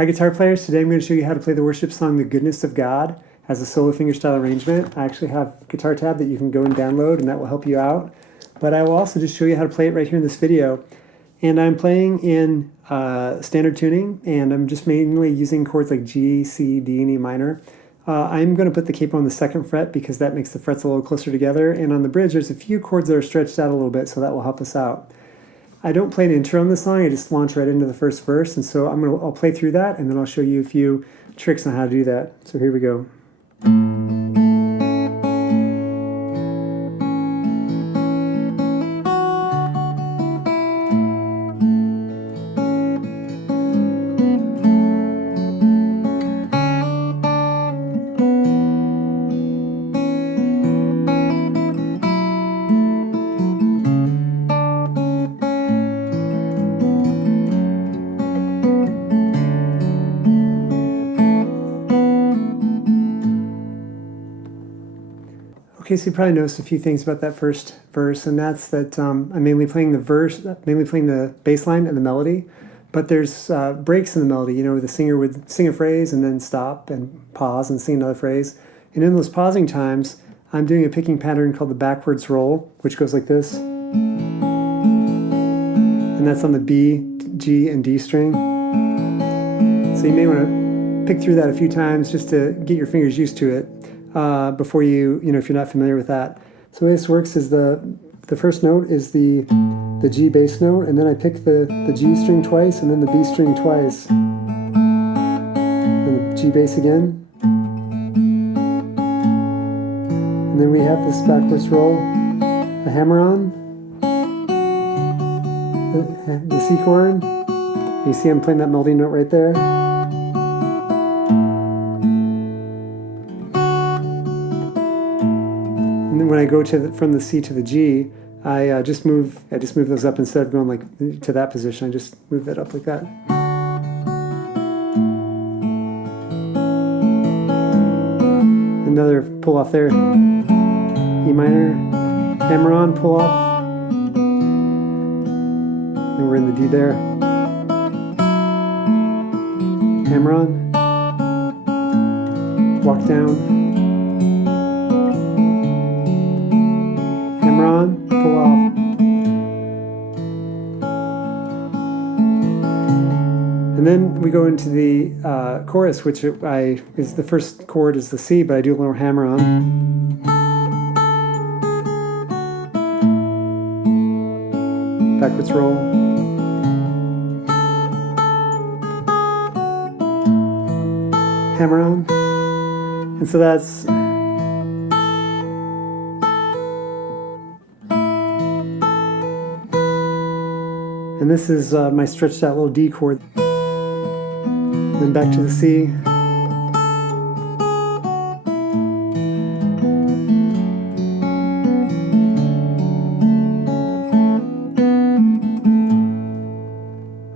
Hi guitar players, today I'm going to show you how to play the worship song The Goodness of God as a solo fingerstyle arrangement. I actually have a guitar tab that you can go and download and that will help you out. But I will also just show you how to play it right here in this video. And I'm playing in standard tuning, and I'm just mainly using chords like G, C, D, and E minor. I'm going to put the capo on the 2nd fret because that makes the frets a little closer together, and on the bridge there's a few chords that are stretched out a little bit, so that will help us out. I don't play an intro on this song, I just launch right into the first verse, and so I'll play through that, and then I'll show you a few tricks on how to do that. So here we go. Okay, so you probably noticed a few things about that first verse, and that's that I'm mainly playing the bass line and the melody, but there's breaks in the melody, you know, where the singer would sing a phrase and then stop and pause and sing another phrase. And in those pausing times, I'm doing a picking pattern called the backwards roll, which goes like this. And that's on the B, G, and D string. So you may want to pick through that a few times just to get your fingers used to it. Before if you're not familiar with that. So the way this works is the first note is the G bass note, and then I pick the G string twice, and then the B string twice, then the G bass again, and then we have this backwards roll, a hammer on, the C chord. You see I'm playing that melody note right there. When I go from the C to the G, I just move those up instead of going like to that position. I just move that up like that. Another pull off there. E minor, hammer on, pull off. Then we're in the D there. Hammer on. Walk down. Hammer on, pull off. And then we go into the chorus, which is the first chord is the C, but I do a little hammer on. Backwards roll. Hammer on. And so that's and this is my stretched out little D chord. Then back to the C.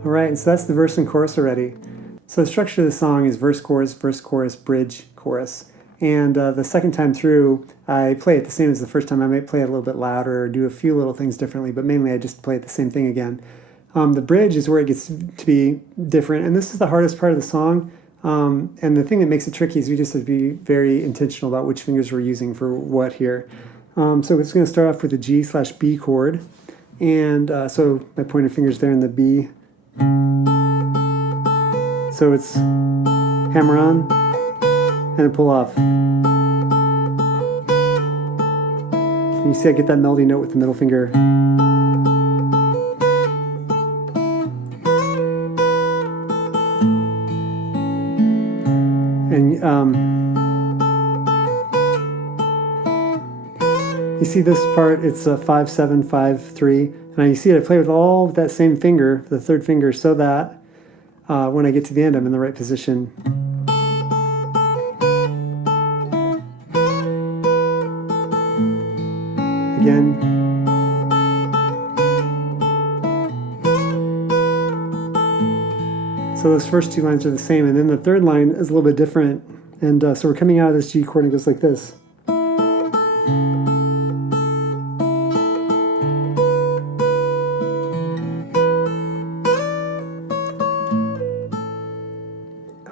All right, and so that's the verse and chorus already. So the structure of the song is verse, chorus, bridge, chorus. And the second time through, I play it the same as the first time. I might play it a little bit louder or do a few little things differently, but mainly I just play it the same thing again. The bridge is where it gets to be different, and this is the hardest part of the song. And the thing that makes it tricky is we just have to be very intentional about which fingers we're using for what here. So it's going to start off with the G/B chord, and so my pointer finger's there in the B. So it's hammer on and a pull off. And you see I get that melody note with the middle finger. And you see this part, it's a 5-7-5-3, and you see I play with all of that same finger, the third finger, so that when I get to the end I'm in the right position. Again. So those first two lines are the same, and then the third line is a little bit different. And so we're coming out of this G chord and it goes like this.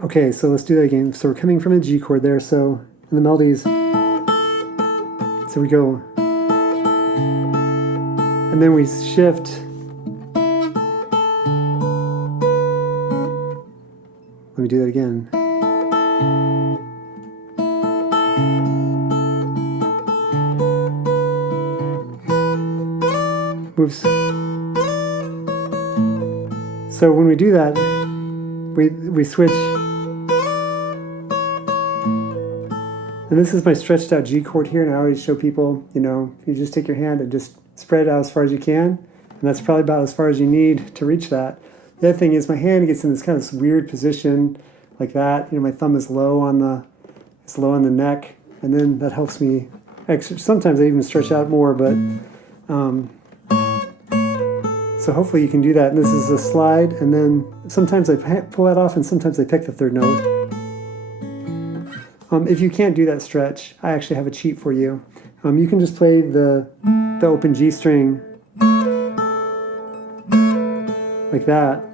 Okay, so let's do that again. So we're coming from a G chord there, so in the melodies, so we go, and then we shift. Let me do that again. Oops. So when we do that, we switch. And this is my stretched out G chord here, and I always show people, you just take your hand and just spread it out as far as you can, and that's probably about as far as you need to reach that. The other thing is my hand gets in this kind of weird position like that. My thumb is low on the neck, and then that helps me. Sometimes I even stretch out more, but so hopefully you can do that. And this is a slide, and then sometimes I pull that off, and sometimes I pick the third note. If you can't do that stretch, I actually have a cheat for you. You can just play the open G string like that.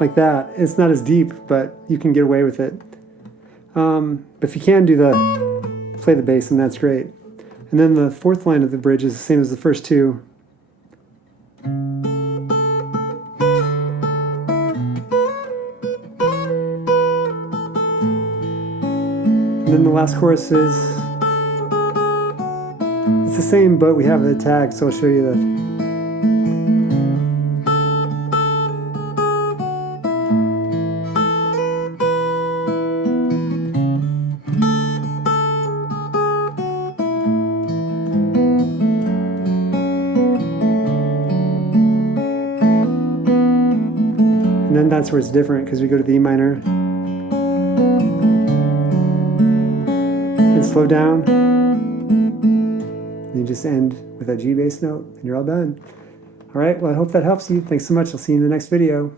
Like that. It's not as deep, but you can get away with it. But if you can play the bass, then that's great. And then the fourth line of the bridge is the same as the first two. And then the last chorus it's the same, but we have the tag, so I'll show you that. And then that's where it's different, because we go to the E minor and slow down, and you just end with a G bass note, and you're all done. All right, well, I hope that helps you. Thanks so much. I'll see you in the next video.